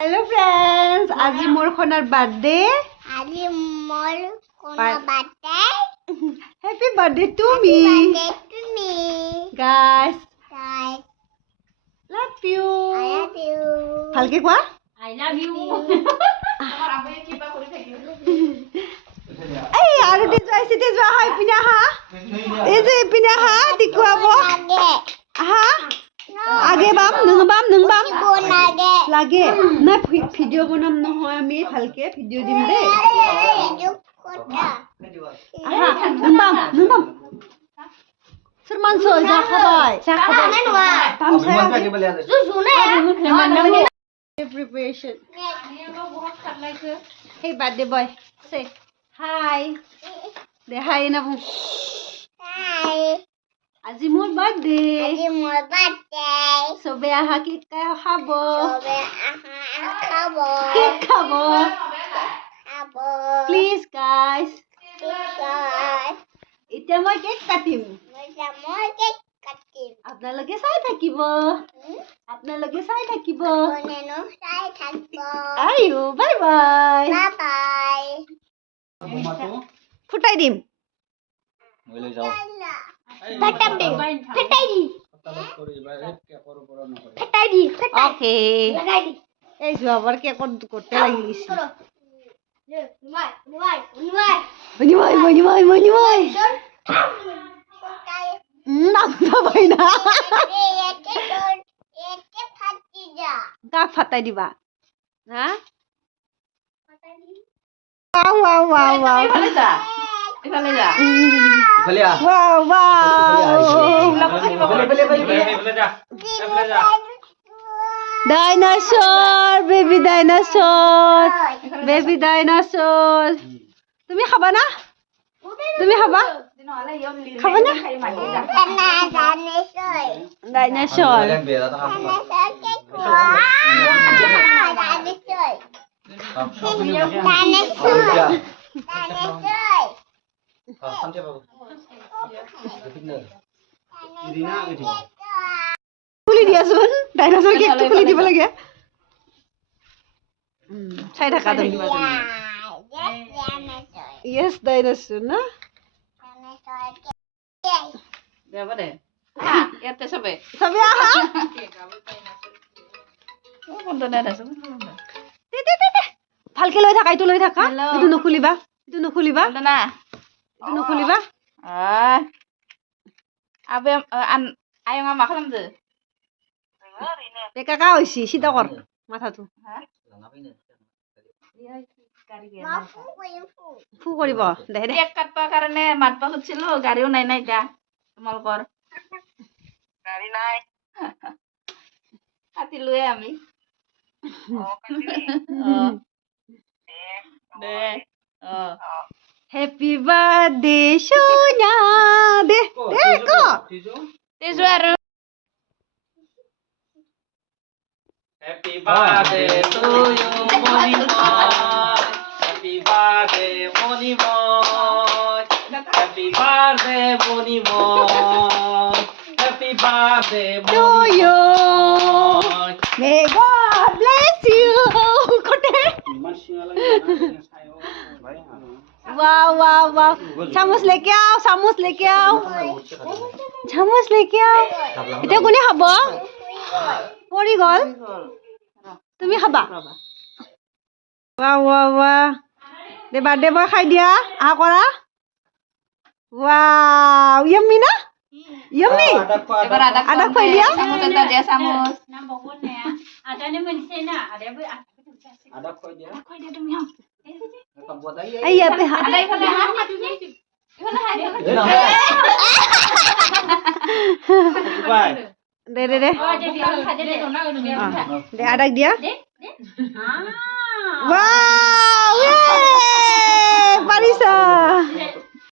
Hello friends, আজি মোৰ খনৰ birthday. আজি মোৰ কোনৰ birthday. Happy birthday to me. Happy birthday to me. Guys, Guys, love you. I love you. ভালকে কোৱা? I love you. তোমাৰ আবয়ে কিবা কৰি থাকিব। এই আৰু দিজোৱা হাই পিনা হা। এই যে পিনা হা দেখুৱাব। হা? আগে বাম নং বাম লাগে না ভিডিও বনাম নহয় আমি ভালকে ভিডিও দিম দে আহা নং বাম সরমান সো যা খাবাই পাম সারা preparation hey birthday boy say hi de hi na bu Hi. আজি মোৰ birthday আজি মোৰ birthday. সবে আহা কেক খাব চবে খাব। কেক খাব খাব। প্লিজ গাইস Guys, এতিয়া মই কেক কাটিম মই কেক কাটিম। আপোনালোকে চাই থাকিব কোনেনো চাই থাকিব। আইও বাই বাই Bye bye. ফুটাই দিম ওকে এই যোৱাবাৰ কেকত করতে লাগি গেছি মনি নাম পাই না গাক ফাটাই দিবা হা wow wow wow ইফালে যা ইফালে যা wow wow dinosaur baby dinosaur তুমি খাবা না খাবা না dinosaur খুলি দিয়াচোন ডাইনোসর কেকটো খুলি দিব লাগে চাই থাকা তুমি ইয়েস ডাইনোসর না দেবা দে ইয়াতে সবে সবে আহা কোনটা দে আছে ভালকে লৈ থাকা এইটো নখুলিবা না আবে আয় মা খালাম দে বেকাকা হইছি সিধা কর মাথাটো ফু কৰিব দে কেক কাটবা কাৰণে মাতবা খুজিছিলো গাড়ীও নাই এতিয়া তোমালোকৰ গাড়ী নাই কাটিলোৱে আমি দে হ্যাপি বাৰ্থডে সোনা দে কো তেজু আৰু Happy birthday to you, Monimoy. Happy birthday, Monimoy. Happy birthday, Monimoy. Happy birthday, to you Monimoy. may God bless you cot A wow চামচ লেকে আও এতিয়া কোনে খাব পৰি গল তুমি খাবা দে বাৰ্থডে বয় খাই দিয়া আহা কৰা wow yummy না yummy এবাৰ আদা খুৱাই দিয়া চামুচ এটা দিয়া চামুচ Ada koi dia. এই ইয়াতে হাত আদা ইফালে হাত Bye. দে দে আদাক দিয়া wow পাৰিছা